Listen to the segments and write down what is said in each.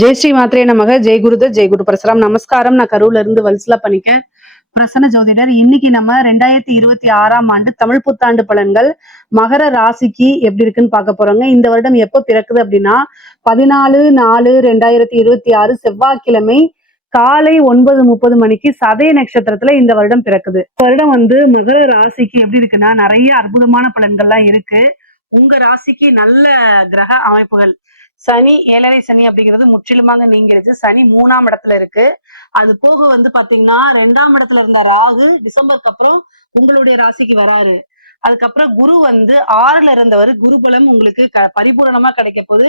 ஜெய் ஸ்ரீ மாத்ரே நமக. ஜெய் குருதத், ஜெய் குரு பரசுராம். நமஸ்காரம். நான் கரூர்ல இருந்து வல்சலா பண்ணிக்கேன், பிரசன்ன ஜோதிடர். இன்னைக்கு நம்ம 2026ஆம் ஆண்டு தமிழ் புத்தாண்டு பலன்கள் மகர ராசிக்கு எப்படி இருக்குன்னு பார்க்க போறோங்க. இந்த வருடம் எப்போ பிறக்குது அப்படின்னா 14/4/2026 செவ்வாய்க்கிழமை காலை 9:30 மணிக்கு சதய நட்சத்திரத்துல இந்த வருடம் பிறக்குது. வருடம் மகர ராசிக்கு எப்படி இருக்குன்னா நிறைய அற்புதமான பலன்கள்லாம் இருக்கு. உங்க ராசிக்கு நல்ல கிரக அமைப்புகள், சனி 7.5 சனி அப்படிங்கிறது முற்றிலுமாக நீங்கிருச்சு. சனி 3ஆம் இடத்துல இருக்கு. அது போக பாத்தீங்கன்னா 2ஆம் இடத்துல இருந்த ராகு டிசம்பருக்கு அப்புறம் உங்களுடைய ராசிக்கு வராரு. அதுக்கப்புறம் குரு 6ல இருந்தவர் குருபலம் உங்களுக்கு பரிபூரணமா கிடைக்க போகுது.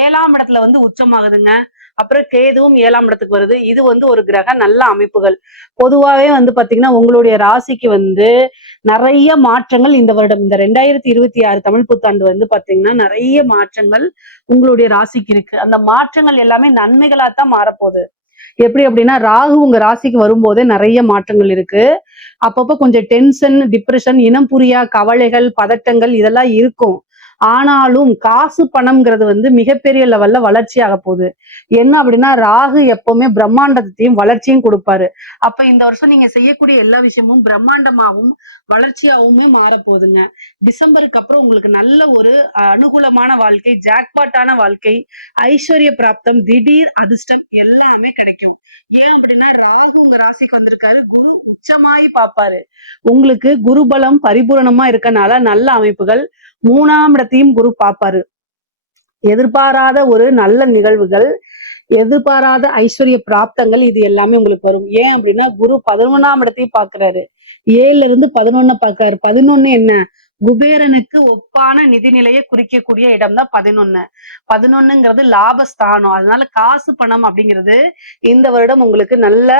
7ஆம் இடத்துல உச்சமாகுதுங்க. அப்புறம் கேதுவும் 7ஆம் இடத்துக்கு வருது. இது ஒரு கிரக நல்ல அமைப்புகள். பொதுவாவே பாத்தீங்கன்னா உங்களுடைய ராசிக்கு நிறைய மாற்றங்கள் இந்த வருடம், இந்த 2026 தமிழ் புத்தாண்டு பாத்தீங்கன்னா நிறைய மாற்றங்கள் உங்களுடைய ராசிக்கு இருக்கு. அந்த மாற்றங்கள் எல்லாமே நன்மைகளாத்தான் மாறப்போகுது. எப்படி அப்படின்னா ராகு உங்க ராசிக்கு வரும்போதே நிறைய மாற்றங்கள் இருக்கு. அப்பப்போ கொஞ்சம் டென்ஷன், டிப்ரெஷன், இனம் புரியா கவலைகள், பதட்டங்கள் இதெல்லாம் இருக்கும். ஆனாலும் காசு பணம்ங்கிறது மிகப்பெரிய லெவல்ல வளர்ச்சி ஆக போகுது. என்ன அப்படின்னா ராகு எப்பவுமே பிரம்மாண்டத்தையும் வளர்ச்சியும் கொடுப்பாரு. அப்ப இந்த வருஷம் நீங்க செய்யக்கூடிய எல்லா விஷயமும் பிரம்மாண்டமாவும் வளர்ச்சியாவுமே மாறப்போகுதுங்க. டிசம்பருக்கு அப்புறம் உங்களுக்கு நல்ல ஒரு அனுகூலமான வாழ்க்கை, ஜாக்பாட்டான வாழ்க்கை, ஐஸ்வர்ய பிராப்தம், திடீர் அதிர்ஷ்டம் எல்லாமே கிடைக்கும். ஏன் அப்படின்னா ராகு உங்க ராசிக்கு வந்திருக்காரு, குரு உச்சமாயி பாப்பாரு. உங்களுக்கு குருபலம் பரிபூரணமா இருக்கனால நல்ல அமைப்புகள். 3ஆம் இடத்தையும் குரு பாப்பாரு. எதிர்பாராத ஒரு நல்ல நிகழ்வுகள், எதிர்பாராத ஐஸ்வர்ய பிராப்தங்கள் இது எல்லாமே உங்களுக்கு வரும். ஏன் அப்படின்னா குரு 11ஆம் இடத்தையும் பாக்குறாரு. 7ல இருந்து 11 பாக்குறாரு. 11 என்ன, குபேரனுக்கு ஒப்பான நிதிநிலையை குறிக்கக்கூடிய இடம் தான் 11. 11ங்கிறது லாபஸ்தானம். அதனால காசு பணம் அப்படிங்கிறது இந்த வருடம் உங்களுக்கு நல்ல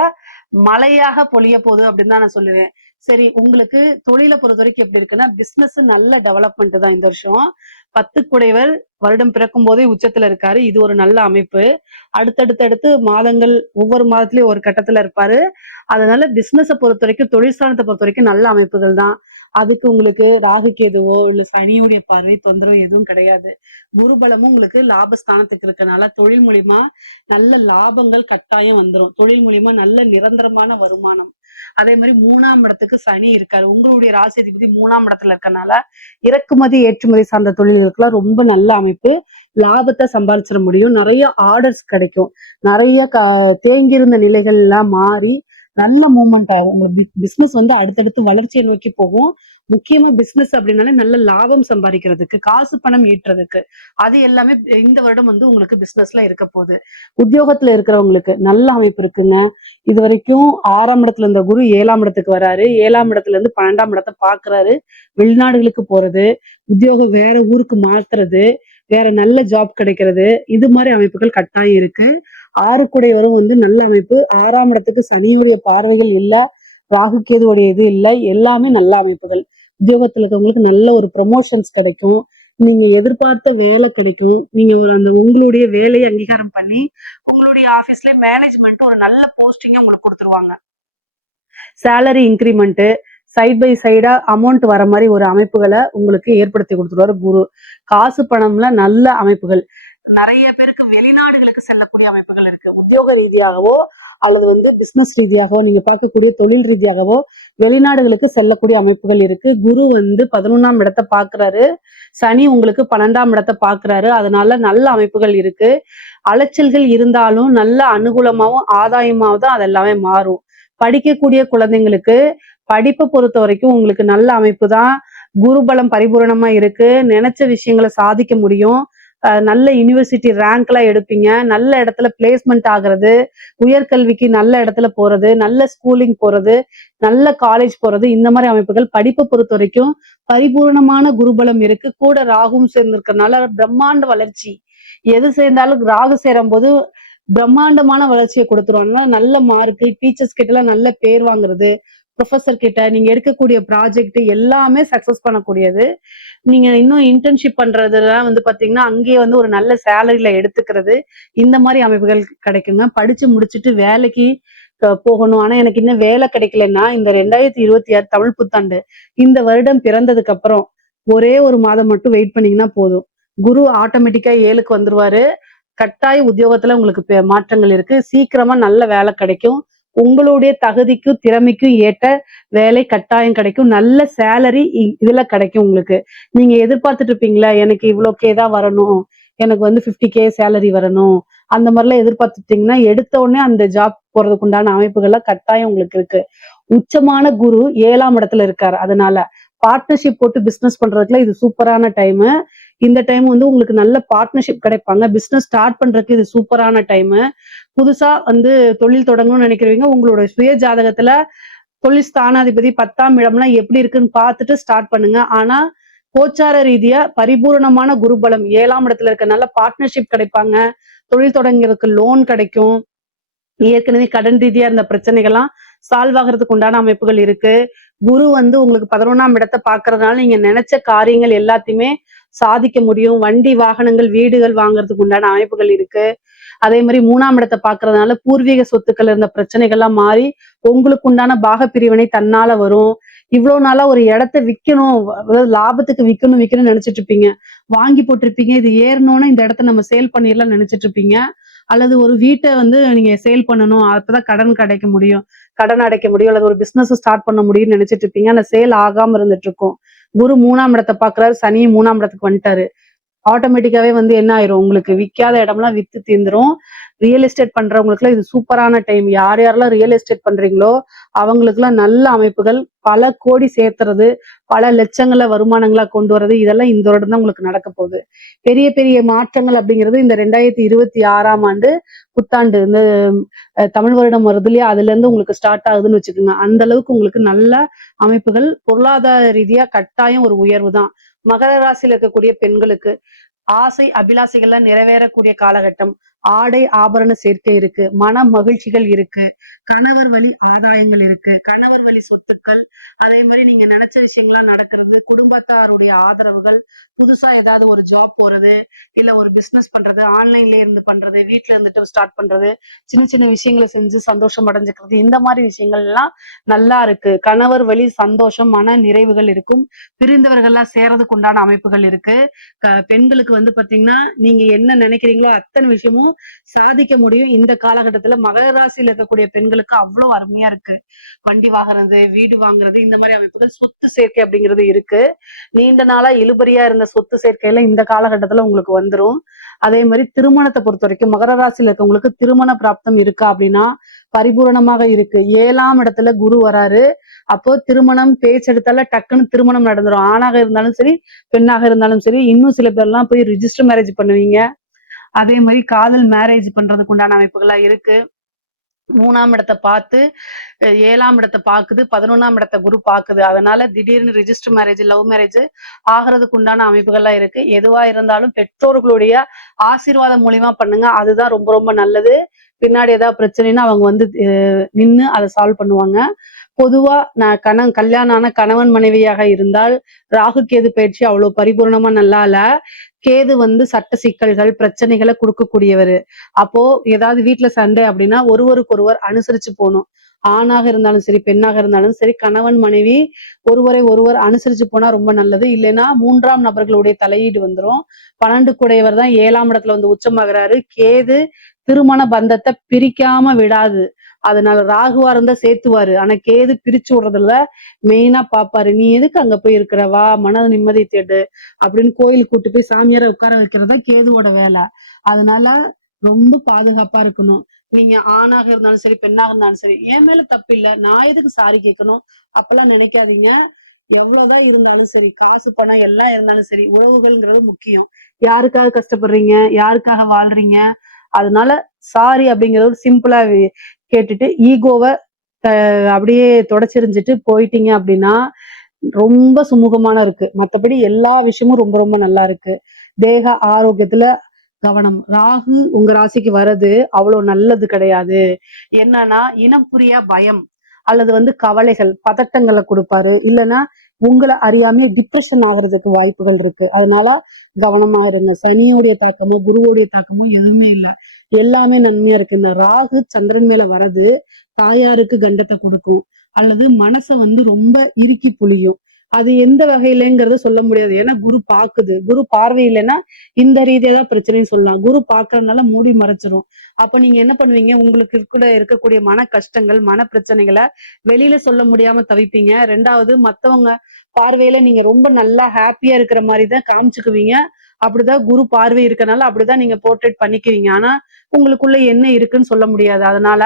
மழையாக பொழிய போகுது அப்படின்னு தான் நான் சொல்லுவேன். சரி, உங்களுக்கு தொழிலை பொறுத்த வரைக்கும் எப்படி இருக்குன்னா பிசினஸ் நல்ல டெவலப்மெண்ட் தான் இந்த வருஷம். 10 குடைவர் வருடம் பிறக்கும் போதே உச்சத்துல இருக்காரு. இது ஒரு நல்ல அமைப்பு. அடுத்தடுத்து மாதங்கள், ஒவ்வொரு மாதத்துலயும் ஒரு கட்டத்துல இருப்பாரு. அதனால பிசினஸை பொறுத்த வரைக்கும், தொழில் ஸ்தானத்தை பொறுத்த வரைக்கும் நல்ல அமைப்புகள் தான். அதுக்கு உங்களுக்கு ராகு கேதுவோ இல்ல சனியுடைய பார்வை தொந்தரவு எதுவும் கிடையாது. குருபலமும் உங்களுக்கு லாபஸ்தானத்துக்கு இருக்கனால தொழில் மூலியமா நல்ல லாபங்கள் கட்டாயம் வந்துடும். தொழில் மூலியமா நல்ல நிரந்தரமான வருமானம். அதே மாதிரி 3ஆம் இடத்துக்கு சனி இருக்காரு. உங்களுடைய ராசி அதிபதி 3ஆம் இடத்துல இருக்கனால இறக்குமதி ஏற்றுமதி சார்ந்த தொழில்களுக்கெல்லாம் ரொம்ப நல்ல அமைப்பு. லாபத்தை சம்பாதிச்சிட முடியும். நிறைய ஆர்டர்ஸ் கிடைக்கும். நிறைய தேங்கியிருந்த நிலைகள் எல்லாம் மாறி நல்ல மூவ்மெண்ட் ஆகும். உங்க பிசினஸ் அடுத்தடுத்து வளர்ச்சியை நோக்கி போகும். முக்கியமா பிசினஸ் அப்படின்னாலே நல்ல லாபம் சம்பாதிக்கிறதுக்கு, காசு பணம் ஈட்டுறதுக்கு, அது எல்லாமே இந்த வருடம் உங்களுக்கு பிசினஸ்ல இருக்க போகுது. உத்தியோகத்துல இருக்கிறவங்களுக்கு நல்ல அமைப்பு இருக்குங்க. இது வரைக்கும் 6ஆம் இடத்துல இருந்த குரு 7ஆம் இடத்துக்கு வராரு. 7ஆம் இடத்துல இருந்து 12ஆம் இடத்தை பாக்குறாரு. வெளிநாடுகளுக்கு போறது, உத்தியோகம் வேற ஊருக்கு மாத்துறது, வேற நல்ல ஜாப் கிடைக்கிறது, இது மாதிரி அமைப்புகள் கட்டாயம் இருக்கு. 6 குடையவரும் நல்ல அமைப்பு. 6ஆம் இடத்துக்கு சனியுடைய பார்வைகள் இல்ல, ராகு கேதுவுடைய இது இல்ல, எல்லாமே நல்ல அமைப்புகள். உத்தியோகத்துல இருக்கவங்களுக்கு நல்ல ஒரு ப்ரமோஷன்ஸ் கிடைக்கும். நீங்க எதிர்பார்த்த வேலை கிடைக்கும். நீங்க உங்களுடைய வேலையை அங்கீகாரம் பண்ணி உங்களுடைய ஆபீஸ்ல மேனேஜ்மெண்ட் ஒரு நல்ல போஸ்டிங்க உங்களுக்கு கொடுத்துருவாங்க. சேலரி இன்கிரிமெண்ட், சைட் பை சைடா அமௌண்ட் வர மாதிரி ஒரு அமைப்புகளை உங்களுக்கு ஏற்படுத்தி கொடுத்துருவாரு குரு. காசு பணம்ல நல்ல அமைப்புகள். நிறைய பேருக்கு வெளிநாடுகளுக்கு செல்லக்கூடிய அமைப்புகள் இருக்கு. உத்தியோக ரீதியாகவோ அல்லது பிசினஸ் ரீதியாகவோ, நீங்க பார்க்கக்கூடிய தொழில் ரீதியாகவோ வெளிநாடுகளுக்கு செல்லக்கூடிய அமைப்புகள் இருக்கு. குரு 11ஆம் இடத்தை பாக்குறாரு. சனி உங்களுக்கு 12ஆம் இடத்தை பாக்குறாரு. அதனால நல்ல அமைப்புகள் இருக்கு. அலைச்சல்கள் இருந்தாலும் நல்ல அனுகூலமாவும் ஆதாயமாவும் தான் அதெல்லாமே மாறும். படிக்கக்கூடிய குழந்தைங்களுக்கு படிப்பை பொறுத்த வரைக்கும் உங்களுக்கு நல்ல அமைப்பு தான். குருபலம் பரிபூரணமா இருக்கு. நினைச்ச விஷயங்களை சாதிக்க முடியும். நல்ல யூனிவர்சிட்டி ரேங்க் எல்லாம் எடுப்பீங்க. நல்ல இடத்துல பிளேஸ்மெண்ட் ஆகுறது, உயர்கல்விக்கு நல்ல இடத்துல போறது, நல்ல ஸ்கூலிங் போறது, நல்ல காலேஜ் போறது, இந்த மாதிரி அமைப்புகள். படிப்பை பொறுத்த வரைக்கும் பரிபூர்ணமான குருபலம் இருக்கு. கூட ராகுவும் சேர்ந்திருக்கிறதுனால பிரம்மாண்ட வளர்ச்சி. எது சேர்ந்தாலும் ராகு சேரும் போது பிரம்மாண்டமான வளர்ச்சியை கொடுத்துருவாங்க. நல்ல மார்க்கு, டீச்சர்ஸ் கிட்ட எல்லாம் நல்ல பேர் வாங்குறது, ப்ரொஃபஸர் கிட்ட நீங்க எடுக்கக்கூடிய ப்ராஜெக்ட் எல்லாமே சக்சஸ் பண்ணக்கூடியது. நீங்க இன்னும் இன்டர்ன்ஷிப் பண்றதுலாம் பாத்தீங்கன்னா அங்கேயே ஒரு நல்ல சேலரியில எடுத்துக்கிறது, இந்த மாதிரி அமைப்புகள் கிடைக்குங்க. படிச்சு முடிச்சுட்டு வேலைக்கு போகணும், ஆனா எனக்கு இன்னும் வேலை கிடைக்கலன்னா இந்த 2026 தமிழ் புத்தாண்டு இந்த வருடம் பிறந்ததுக்கு அப்புறம் ஒரே ஒரு மாதம் மட்டும் வெயிட் பண்ணீங்கன்னா போதும். குரு ஆட்டோமேட்டிக்கா 7க்கு வந்துருவாரு. கட்டாய உத்தியோகத்துல உங்களுக்கு மாற்றங்கள் இருக்கு. சீக்கிரமா நல்ல வேலை கிடைக்கும். உங்களுடைய தகுதிக்கும் திறமைக்கும் ஏற்ற வேலை கட்டாயம் கிடைக்கும். நல்ல சேலரி இதுல கிடைக்கும் உங்களுக்கு. நீங்க எதிர்பார்த்துட்டு இருப்பீங்களா, எனக்கு இவ்வளோ தான் வரணும், எனக்கு வந்து 50K சேலரி வரணும், அந்த மாதிரிலாம் எதிர்பார்த்துட்டீங்கன்னா எடுத்த உடனே அந்த ஜாப் போறதுக்கு உண்டான அமைப்புகள்லாம் கட்டாயம் உங்களுக்கு இருக்கு. உச்சமான குரு 7ஆம் இடத்துல இருக்காரு. அதனால பார்ட்னர்ஷிப் போட்டு பிசினஸ் பண்றதுக்குலாம் இது சூப்பரான டைம். இந்த டைம் வந்து உங்களுக்கு நல்ல பார்ட்னர்ஷிப் கிடைப்பாங்க. பிசினஸ் ஸ்டார்ட் பண்றதுக்கு இது சூப்பரான டைம். புதுசா வந்து தொழில் தொடங்கணும்னு நினைக்கிறவங்க உங்களோட சுய ஜாதகத்துல தொழில் ஸ்தானாதிபதி 10ஆம் இடம்லாம் எப்படி இருக்குன்னு பார்த்துட்டு ஸ்டார்ட் பண்ணுங்க. ஆனா கோச்சார ரீதியா பரிபூரணமான குருபலம் 7ஆம் இடத்துல இருக்கனால பார்ட்னர்ஷிப் கிடைப்பாங்க. தொழில் தொடங்குறதுக்கு லோன் கிடைக்கும். ஏற்கனவே கடன் ரீதியா இருந்த பிரச்சனைகள்லாம் சால்வ் ஆகிறதுக்கு உண்டான அமைப்புகள் இருக்கு. குரு வந்து உங்களுக்கு 11ஆம் இடத்தை பார்க்கறதுனால நீங்க நினைச்ச காரியங்கள் எல்லாத்தையுமே சாதிக்க முடியும். வண்டி வாகனங்கள் வீடுகள் வாங்குறதுக்கு உண்டான அமைப்புகள் இருக்கு. அதே மாதிரி 3ஆம் இடத்தை பார்க்கறதுனால பூர்வீக சொத்துக்கள் இருந்த பிரச்சனைகள்லாம் மாறி உங்களுக்கு உண்டான பாக பிரிவினை தன்னால வரும். இவ்வளவு நாளா ஒரு இடத்த விற்கணும், அதாவது லாபத்துக்கு விற்கணும்னு நினைச்சிட்டு இருப்பீங்க. வாங்கி போட்டிருப்பீங்க, இது ஏறணும்னா இந்த இடத்த நம்ம சேல் பண்ணிடலாம் நினைச்சிட்டு இருப்பீங்க. அல்லது ஒரு வீட்டை வந்து நீங்க சேல் பண்ணணும், அப்பதான் கடன் கிடைக்க முடியும், கடன் அடைக்க முடியும், அல்லது ஒரு பிசினஸ் ஸ்டார்ட் பண்ண முடியும்னு நினைச்சிட்டு இருப்பீங்க. ஆனா சேல் ஆகாம இருந்துட்டு இருக்கும். குரு 3ஆம் இடத்தை பாக்குறாரு, சனி 3ஆம் இடத்துக்கு வந்துட்டாரு. ஆட்டோமேட்டிக்காவே வந்து என்ன ஆயிரும், உங்களுக்கு விற்காத இடம்லாம் வித்து தீர்ந்துரும். ரியல் எஸ்டேட் பண்றவங்களுக்குலாம் இது சூப்பரான டைம். யார் யாரெல்லாம் ரியல் எஸ்டேட் பண்றீங்களோ அவங்களுக்குலாம் நல்ல அமைப்புகள், பல கோடி சேர்த்துறது, பல லட்சங்கள வருமானங்களா கொண்டு வர்றது, இதெல்லாம் இந்த வருடம் தான் உங்களுக்கு நடக்க போகுது. பெரிய பெரிய மாற்றங்கள் அப்படிங்கிறது இந்த 2026ஆம் ஆண்டு புத்தாண்டு, இந்த தமிழ் வருடம் வருது இல்லையா, அதுல இருந்து உங்களுக்கு ஸ்டார்ட் ஆகுதுன்னு வச்சுக்கோங்க. அந்த அளவுக்கு உங்களுக்கு நல்ல அமைப்புகள், பொருளாதார ரீதியா கட்டாயம் ஒரு உயர்வு தான். மகர ராசியில இருக்கக்கூடிய பெண்களுக்கு ஆசை அபிலாசைகள்லாம் நிறைவேறக்கூடிய காலகட்டம். ஆடை ஆபரண சேர்க்கை இருக்கு, மன மகிழ்ச்சிகள் இருக்கு, கணவர் வழி ஆதாயங்கள் இருக்கு, கணவர் வழி சொத்துக்கள், அதே மாதிரி நீங்க நினைச்ச விஷயங்கள்லாம் நடக்கிறது, குடும்பத்தாருடைய ஆதரவுகள், புதுசா ஏதாவது ஒரு ஜாப் போறது, இல்ல ஒரு பிசினஸ் பண்றது, ஆன்லைன்ல இருந்து பண்றது, வீட்டுல இருந்துட்டு ஸ்டார்ட் பண்றது, சின்ன சின்ன விஷயங்களை செஞ்சு சந்தோஷம் அடைஞ்சுக்கிறது, இந்த மாதிரி விஷயங்கள் எல்லாம் நல்லா இருக்கு. கணவர் வழி சந்தோஷம், மன நிறைவுகள் இருக்கும். பிரிந்தவர்கள்லாம் சேரதுக்கு உண்டான அமைப்புகள் இருக்கு. பெண்களுக்கு வந்து பாத்தீங்கன்னா நீங்க என்ன நினைக்கிறீங்களோ அத்தனை விஷயமும் சாதிக்க முடியும். இந்த காலகட்டத்துல மகர ராசியில இருக்கக்கூடிய பெண்களுக்கு அவ்வளவு அருமையா இருக்கு. வண்டி வாங்குறது, வீடு வாங்குறது, இந்த மாதிரி அமைப்புகள், சொத்து சேர்க்கை அப்படிங்கிறது இருக்கு. நீண்ட நாளா இழுபறியா இருந்த சொத்து சேர்க்கையில இந்த காலகட்டத்துல உங்களுக்கு வந்துரும். அதே மாதிரி திருமணத்தை பொறுத்த வரைக்கும் மகர ராசியில இருக்கவங்களுக்கு திருமண பிராப்தம் இருக்கா அப்படின்னா பரிபூரணமாக இருக்கு. 7ஆம் இடத்துல குரு வராரு. அப்போ திருமணம் பேச்செடுத்தால டக்குன்னு திருமணம் நடந்துரும். ஆணாக இருந்தாலும் சரி, பெண்ணாக இருந்தாலும் சரி. இன்னும் சில பேர்லாம் போய் ரிஜிஸ்டர் மேரேஜ் பண்ணுவீங்க. அதே மாதிரி காதல் மேரேஜ் பண்றதுக்கு உண்டான அமைப்புகள்லாம் இருக்கு. 3ஆம் இடத்தை பார்த்து 7ஆம் இடத்தை பாக்குது, 11ஆம் இடத்தை குரு பாக்குது. அதனால திடீர்னு ரிஜிஸ்டர் மேரேஜ், லவ் மேரேஜ் ஆகிறதுக்கு உண்டான அமைப்புகள்லாம் இருக்கு. எதுவா இருந்தாலும் பெற்றோர்களுடைய ஆசீர்வாதம் மூலியமா பண்ணுங்க, அதுதான் ரொம்ப ரொம்ப நல்லது. பின்னாடி ஏதாவது பிரச்சனைன்னா அவங்க வந்து நின்னு அதை சால்வ் பண்ணுவாங்க. பொதுவா கல்யாணம் ஆன கணவன் மனைவியாக இருந்தால் ராகு கேது பயிற்சி அவ்வளவு பரிபூர்ணமா நல்லா இல்ல. கேது வந்து சட்ட சிக்கல்கள் பிரச்சனைகளை கொடுக்கக்கூடியவர். அப்போ ஏதாவது வீட்டுல சண்டை அப்படின்னா ஒருவருக்கொருவர் அனுசரிச்சு போகணும். ஆணாக இருந்தாலும் சரி, பெண்ணாக இருந்தாலும் சரி, கணவன் மனைவி ஒருவரை ஒருவர் அனுசரிச்சு போனா ரொம்ப நல்லது. இல்லைன்னா 3ஆம் நபர்களுடைய தலையீடு வந்துரும். 12 கூடையவர் தான் 7ஆம் இடத்துல வந்து உச்சமாகிறாரு. கேது திருமண பந்தத்தை பிரிக்காம விடாது. அதனால ராகுவா இருந்தா சேர்த்துவாரு. ஆனா கேது பிரிச்சு விடுறதுல மெயினா பாப்பாரு. நீ எதுக்கு அங்க போய் இருக்கிற, வா மன நிம்மதி தேடு அப்படின்னு கோயிலுக்கு கூட்டு போய் சாமியாரை உட்கார வைக்கிறதா கேதுவோட வேலை. அதனால ரொம்ப பாதுகாப்பா இருக்கணும். நீங்க ஆணாக இருந்தாலும் சரி, பெண்ணாக இருந்தாலும் சரி, என் மேல தப்பு இல்லை, நான் எதுக்கு சாரி கேட்கணும் அப்பெல்லாம் நினைக்காதீங்க. எவ்வளவுதான் இருந்தாலும் சரி, காசு பணம் எல்லாம் இருந்தாலும் சரி, உறவுகள்ங்கிறது முக்கியம். யாருக்காக கஷ்டப்படுறீங்க, யாருக்காக வாழ்றீங்க, அதனால சாரி அப்படிங்கறது சிம்பிளா கேட்டுட்டு ஈகோவை அப்படியே தொடச்சிரிஞ்சிட்டு போயிட்டீங்க அப்படின்னா ரொம்ப சுமூகமான இருக்கு. மற்றபடி எல்லா விஷயமும் ரொம்ப ரொம்ப நல்லா இருக்கு. தேக ஆரோக்கியத்துல கவனம். ராகு உங்க ராசிக்கு வர்றது அவ்வளவு நல்லது கிடையாது. என்னன்னா இனம் புரியா பயம் அல்லது வந்து கவலைகள், பதட்டங்களை கொடுப்பாரு. இல்லைன்னா உங்களை அறியாம டிப்ரெஷன் ஆகுறதுக்கு வாய்ப்புகள் இருக்கு. அதனால கவனமா இருங்க. சனியோடைய தாக்கமோ குருவோடைய தாக்கமோ எதுவுமே இல்லை, எல்லாமே நன்மையா இருக்கு. இந்த ராகு சந்திரன் மேல வர்றது தாயாருக்கு கண்டத்தை கொடுக்கும், அல்லது மனசை வந்து ரொம்ப இறுக்கி புளியும். அது எந்த வகையிலங்கிறத சொல்ல முடியாது. ஏன்னா குரு பாக்குது. குரு பார்வை இல்லைன்னா இந்த ரீதியா தான் பிரச்சனைன்னு சொல்லலாம். குரு பாக்குறதுனால மூடி மறைச்சிரும். அப்ப நீங்க என்ன பண்ணுவீங்க? உங்களுக்கு கூட இருக்கக்கூடிய மன கஷ்டங்கள், மன பிரச்சனைகள வெளியில சொல்ல முடியாம தவிப்பீங்க. 2வது மத்தவங்க பார்வையில நீங்க ரொம்ப நல்லா ஹாப்பியா இருக்கிற மாரி தான் காமிச்சுக்குவீங்க. அப்படிதான் குரு பார்வை இருக்கனால அப்படிதான் நீங்க போர்ட்ரேட் பண்ணிக்குவீங்க. ஆனா உங்களுக்குள்ள என்ன இருக்குன்னு சொல்ல முடியாது. அதனால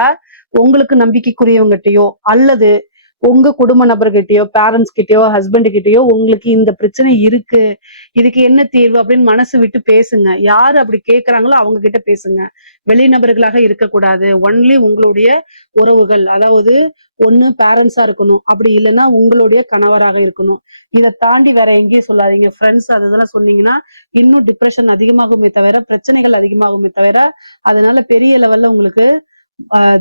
உங்களுக்கு நம்பிக்கைக்குரியவங்ககிட்டயோ அல்லது உங்க குடும்ப நபர்கிட்டயோ, பேரண்ட்ஸ் கிட்டயோ, ஹஸ்பண்ட் கிட்டயோ உங்களுக்கு இந்த பிரச்சனை இருக்கு. இதுக்கு என்ன தீர்வு அப்படின்னு மனசு விட்டு பேசுங்க. யாரு அப்படி கேட்கறாங்களோ அவங்க கிட்ட பேசுங்க. வெளிநபர்களாக இருக்கக்கூடாது. ஒன்லி உங்களுடைய உறவுகள். அதாவது ஒண்ணு பேரண்ட்ஸா இருக்கணும். அப்படி இல்லைன்னா உங்களுடைய கணவராக இருக்கணும். இதை தாண்டி வேற எங்கேயும் சொல்லாதீங்க. ஃப்ரெண்ட்ஸ் அது இதெல்லாம் சொன்னீங்கன்னா இன்னும் டிப்ரெஷன் அதிகமாகுமே தவிர, பிரச்சனைகள் அதிகமாகுமே தவிர, அதனால பெரிய லெவல்ல உங்களுக்கு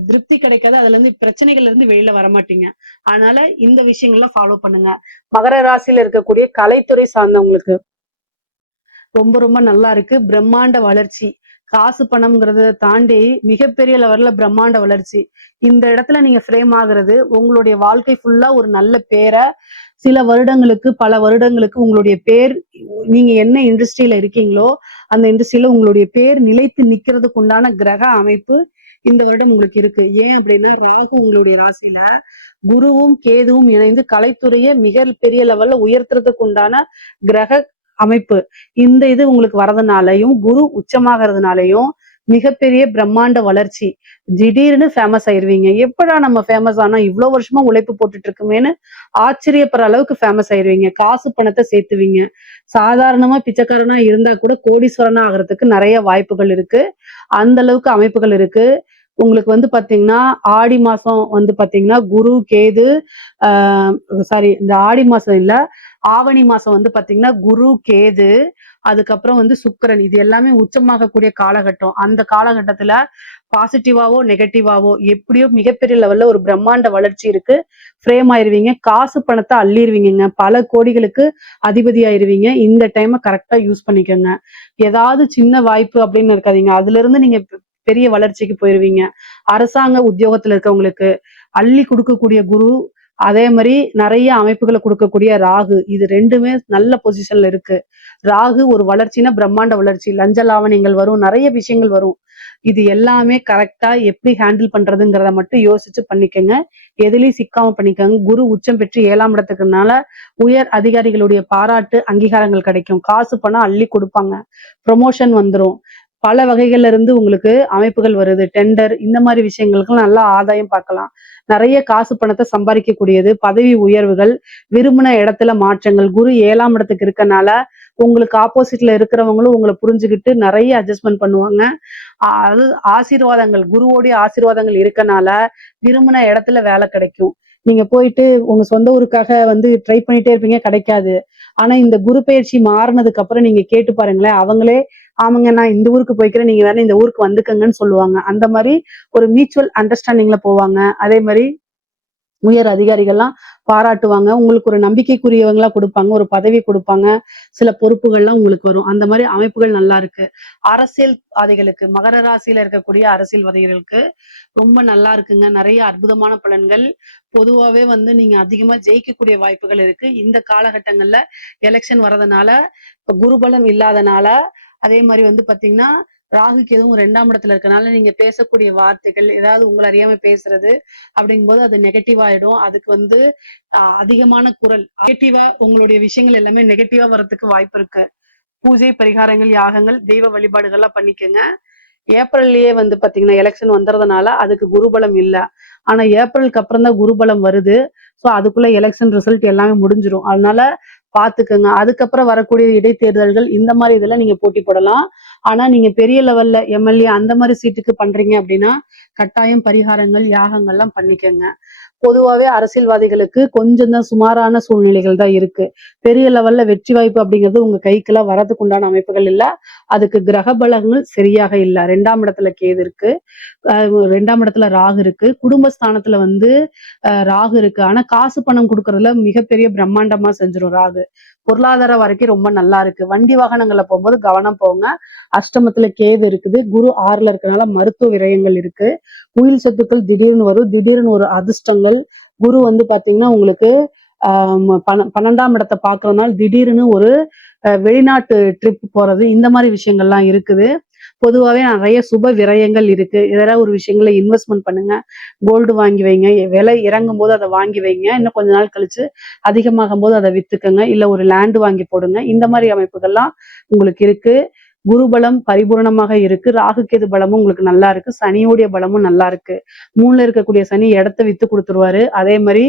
திருப்தி கிடைக்காது. அதுல இருந்து பிரச்சனைகள்ல இருந்து வெளியில வரமாட்டீங்க. அதனால இந்த விஷயங்கள்லாம் ஃபாலோ பண்ணுங்க. மகர ராசியில இருக்கக்கூடிய கலைத்துறை சார்ந்தவங்களுக்கு ரொம்ப ரொம்ப நல்லா இருக்கு. பிரம்மாண்ட வளர்ச்சி. காசு பணம்ங்கிறத தாண்டி மிகப்பெரிய லெவல்ல பிரம்மாண்ட வளர்ச்சி. இந்த இடத்துல நீங்க ஃப்ரேம் ஆகுறது உங்களுடைய வாழ்க்கை ஃபுல்லா ஒரு நல்ல பேரை சில வருடங்களுக்கு பல வருடங்களுக்கு உங்களுடைய பேர் நீங்க என்ன இண்டஸ்ட்ரியில இருக்கீங்களோ அந்த இண்டஸ்ட்ரியில உங்களுடைய பேர் நிலைத்து நிக்கிறதுக்கு உண்டான கிரக அமைப்பு இந்த வருடம் உங்களுக்கு இருக்கு. ஏன் அப்படின்னா ராகு உங்களுடைய ராசியில குருவும் கேதுவும் இணைந்து கலைத்துறையை மிக பெரிய லெவல்ல உயர்த்துறதுக்கு உண்டான கிரக அமைப்பு. இந்த இது உங்களுக்கு வரதுனாலையும் குரு உச்சமாகறதுனாலையும் மிகப்பெரிய பிரம்மாண்ட வளர்ச்சி. திடீர்னு ஃபேமஸ் ஆயிருவீங்க. எப்படா நம்ம ஃபேமஸ் ஆனா இவ்வளவு வருஷமா உழைப்பு போட்டுட்டு இருக்குமேன்னு ஆச்சரியப்படுற அளவுக்கு ஃபேமஸ் ஆயிருவீங்க. காசு பணத்தை சேர்த்துவீங்க. சாதாரணமா பிச்சைக்காரனா இருந்தா கூட கோடீஸ்வரனா ஆகிறதுக்கு நிறைய வாய்ப்புகள் இருக்கு. அந்த அளவுக்கு அமைப்புகள் இருக்கு. உங்களுக்கு வந்து பாத்தீங்கன்னா ஆடி மாசம் வந்து பாத்தீங்கன்னா குரு கேது சாரி இந்த ஆடி மாசம் இல்ல ஆவணி மாசம் வந்து பாத்தீங்கன்னா குரு கேது அதுக்கப்புறம் வந்து சுக்கிரன் இது எல்லாமே உச்சமாகக்கூடிய காலகட்டம். அந்த காலகட்டத்துல பாசிட்டிவாவோ நெகட்டிவாவோ எப்படியோ மிகப்பெரிய லெவல்ல ஒரு பிரம்மாண்ட வளர்ச்சி இருக்கு. ஃப்ரேம் ஆயிருவீங்க. காசு பணத்தை அள்ளிருவீங்க. பல கோடிகளுக்கு அதிபதி ஆயிருவீங்க. இந்த டைமை கரெக்டா யூஸ் பண்ணிக்கோங்க. ஏதாவது சின்ன வாய்ப்பு அப்படின்னு இருக்காதீங்க. அதுல இருந்து நீங்க பெரிய வளர்ச்சிக்கு போயிருவீங்க. அரசாங்க உத்தியோகத்துல இருக்கவங்களுக்கு அள்ளி கொடுக்கக்கூடிய குரு, அதே மாதிரி நிறைய அமைப்புகளை கொடுக்கக்கூடிய ராகு, இது ரெண்டுமே நல்ல பொசிஷன்ல இருக்கு. ராகு ஒரு வளர்ச்சினா பிரம்மாண்ட வளர்ச்சி. லஞ்ச லாவணியங்கள் வரும், நிறைய விஷயங்கள் வரும். இது எல்லாமே கரெக்டா எப்படி ஹேண்டில் பண்றதுங்கிறத மட்டும் யோசிச்சு பண்ணிக்கோங்க. எதுலயும் சிக்காம பண்ணிக்கோங்க. குரு உச்சம் பெற்று 7ஆம் இடத்துக்குனால உயர் அதிகாரிகளுடைய பாராட்டு அங்கீகாரங்கள் கிடைக்கும். காசு பணம் அள்ளி கொடுப்பாங்க. ப்ரொமோஷன் வந்துரும். பல வகைகள்ல இருந்து உங்களுக்கு அமைப்புகள் வருது. டெண்டர் இந்த மாதிரி விஷயங்களுக்கு நல்லா ஆதாயம் பார்க்கலாம். நிறைய காசு பணத்தை சம்பாதிக்கக்கூடியது. பதவி உயர்வுகள், விரும்பின இடத்துல மாற்றங்கள். குரு 7ஆம் இடத்துக்கு இருக்கனால உங்களுக்கு ஆப்போசிட்ல இருக்கிறவங்களும் உங்களை புரிஞ்சுக்கிட்டு நிறைய அட்ஜஸ்ட்மெண்ட் பண்ணுவாங்க. அது ஆசீர்வாதங்கள், குருவோடைய ஆசீர்வாதங்கள் இருக்கனால விரும்பின இடத்துல வேலை கிடைக்கும். நீங்க போயிட்டு உங்க சொந்த ஊருக்காக வந்து ட்ரை பண்ணிட்டே இருப்பீங்க, கிடைக்காது. ஆனா இந்த குரு பயிற்சி மாறினதுக்கு அப்புறம் நீங்க கேட்டு பாருங்களேன், அவங்களே ஆமாங்க நான் இந்த ஊருக்கு போய்க்கிறேன், நீங்க வேணா இந்த ஊருக்கு வந்துக்கங்கன்னு சொல்லுவாங்க. அந்த மாதிரி ஒரு மியூச்சுவல் அண்டர்ஸ்டாண்டிங்ல போவாங்க. அதே மாதிரி உயர் அதிகாரிகள்லாம் பாராட்டுவாங்க. உங்களுக்கு ஒரு நம்பிக்கைக்குரியவங்களா கொடுப்பாங்க. ஒரு பதவி கொடுப்பாங்க. சில பொறுப்புகள்லாம் உங்களுக்கு வரும். அந்த மாதிரி அமைப்புகள் நல்லா இருக்கு. அரசியல்வாதிகளுக்கு மகர ராசியில இருக்கக்கூடிய அரசியல்வாதிகளுக்கு ரொம்ப நல்லா இருக்குங்க. நிறைய அற்புதமான பலன்கள். பொதுவாவே வந்து நீங்க அதிகமா ஜெயிக்கக்கூடிய வாய்ப்புகள் இருக்கு. இந்த காலகட்டங்கள்ல எலெக்ஷன் வர்றதுனால இப்ப குருபலம் இல்லாதனால அதே மாதிரி வந்து பாத்தீங்கன்னா ராகுக்கு எதுவும் 2ஆம் இடத்துல இருக்கனால நீங்க பேசக்கூடிய வார்த்தைகள் ஏதாவது உங்களை அறியாம பேசுறது அப்படிங்கும்போது அது நெகட்டிவ் ஆயிடும். அதுக்கு வந்து அதிகமான குரல் நெகட்டிவா உங்களுடைய விஷயங்கள் எல்லாமே நெகட்டிவா வர்றதுக்கு வாய்ப்பு இருக்கு. பூஜை பரிகாரங்கள் யாகங்கள் தெய்வ வழிபாடுகள்லாம் பண்ணிக்கோங்க. ஏப்ரல்லயே வந்து பாத்தீங்கன்னா எலெக்ஷன் வந்துறதுனால அதுக்கு குருபலம் இல்ல. ஆனா ஏப்ரலுக்கு அப்புறம் தான் குருபலம் வருது. சோ அதுக்குள்ள எலெக்ஷன் ரிசல்ட் எல்லாமே முடிஞ்சிரும். அதனால பாத்துக்கோங்க. அதுக்கப்புறம் வரக்கூடிய இடைத்தேர்தல்கள் இந்த மாதிரி இதெல்லாம் நீங்க போட்டி போடலாம். ஆனா நீங்க பெரிய லெவல்ல எம்எல்ஏ அந்த மாதிரி சீட்டுக்கு பண்றீங்க அப்படின்னா கட்டாயம் பரிகாரங்கள் யாகங்கள்லாம் பண்ணிக்கோங்க. பொதுவாவே அரசியல்வாதிகளுக்கு கொஞ்சம் தான் சுமாரான சூழ்நிலைகள் தான் இருக்கு. பெரிய லெவல்ல வெற்றி வாய்ப்பு அப்படிங்கிறது உங்க கைக்கெல்லாம் வரதுக்கு உண்டான அமைப்புகள் இல்ல. அதுக்கு கிரக பலங்கள் சரியாக இல்ல. 2ஆம் இடத்துல கேது இருக்கு. 2ஆம் இடத்துல ராகு இருக்கு. குடும்பஸ்தானத்துல வந்து ராகு இருக்கு. ஆனா காசு பணம் கொடுக்கறதுல மிகப்பெரிய பிரம்மாண்டமா செஞ்சிரும் ராகு. பொருளாதார வரைக்கும் ரொம்ப நல்லா இருக்கு. வண்டி வாகனங்கள்ல போகும்போது கவனம் போங்க. அஷ்டமத்துல கேது இருக்குது. குரு 6ல இருக்கனால மருத்துவ விரயங்கள் இருக்கு. உயில் சொத்துக்கள் திடீர்னு வரும். திடீர்னு ஒரு அதிர்ஷ்டங்கள். குரு வந்து பாத்தீங்கன்னா உங்களுக்கு 12ஆம் இடத்தை பார்க்கறதுனால திடீர்னு ஒரு வெளிநாட்டு ட்ரிப் போறது இந்த மாதிரி விஷயங்கள்லாம் இருக்குது. பொதுவாவே நிறைய சுப விரயங்கள் இருக்கு. இதெல்லாம் ஒரு விஷயங்கள இன்வெஸ்ட்மெண்ட் பண்ணுங்க. கோல்டு வாங்கி வைங்க. விலை இறங்கும்போது அத வாங்கி வைங்க. இன்னும் கொஞ்ச நாள் கழிச்சு அதிகமாகும்போது அத வித்துக்கங்க. இல்ல ஒரு லேண்ட் வாங்கி போடுங்க. இந்த மாதிரி அமைப்புகள்லாம் உங்களுக்கு இருக்கு. குரு பலம் பரிபூரணமாக இருக்கு. ராகு கேது பலமும் உங்களுக்கு நல்லா இருக்கு. சனியோடைய பலமும் நல்லா இருக்கு. 3ல இருக்கக்கூடிய சனி இடத்த வித்து கொடுத்துருவாரு. அதே மாதிரி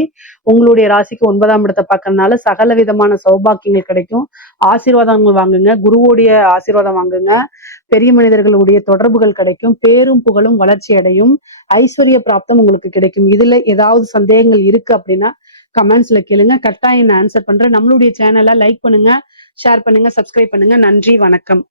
உங்களுடைய ராசிக்கு 9ஆம் இடத்தை பார்க்கறதுனால சகல விதமான சௌபாக்கியங்கள் கிடைக்கும். ஆசீர்வாதங்கள் வாங்குங்க. குருவோடைய ஆசீர்வாதம் வாங்குங்க. பெரிய மனிதர்களுடைய தொடர்புகள் கிடைக்கும். பேரும் புகழும் வளர்ச்சி அடையும். ஐஸ்வர்ய பிராப்தம் உங்களுக்கு கிடைக்கும். இதுல ஏதாவது சந்தேகங்கள் இருக்கு அப்படின்னா கமெண்ட்ஸ்ல கேளுங்க. கட்டாயம் நான் ஆன்சர் பண்றேன். நம்மளுடைய சேனலை லைக் பண்ணுங்க, ஷேர் பண்ணுங்க, சப்ஸ்கிரைப் பண்ணுங்க. நன்றி, வணக்கம்.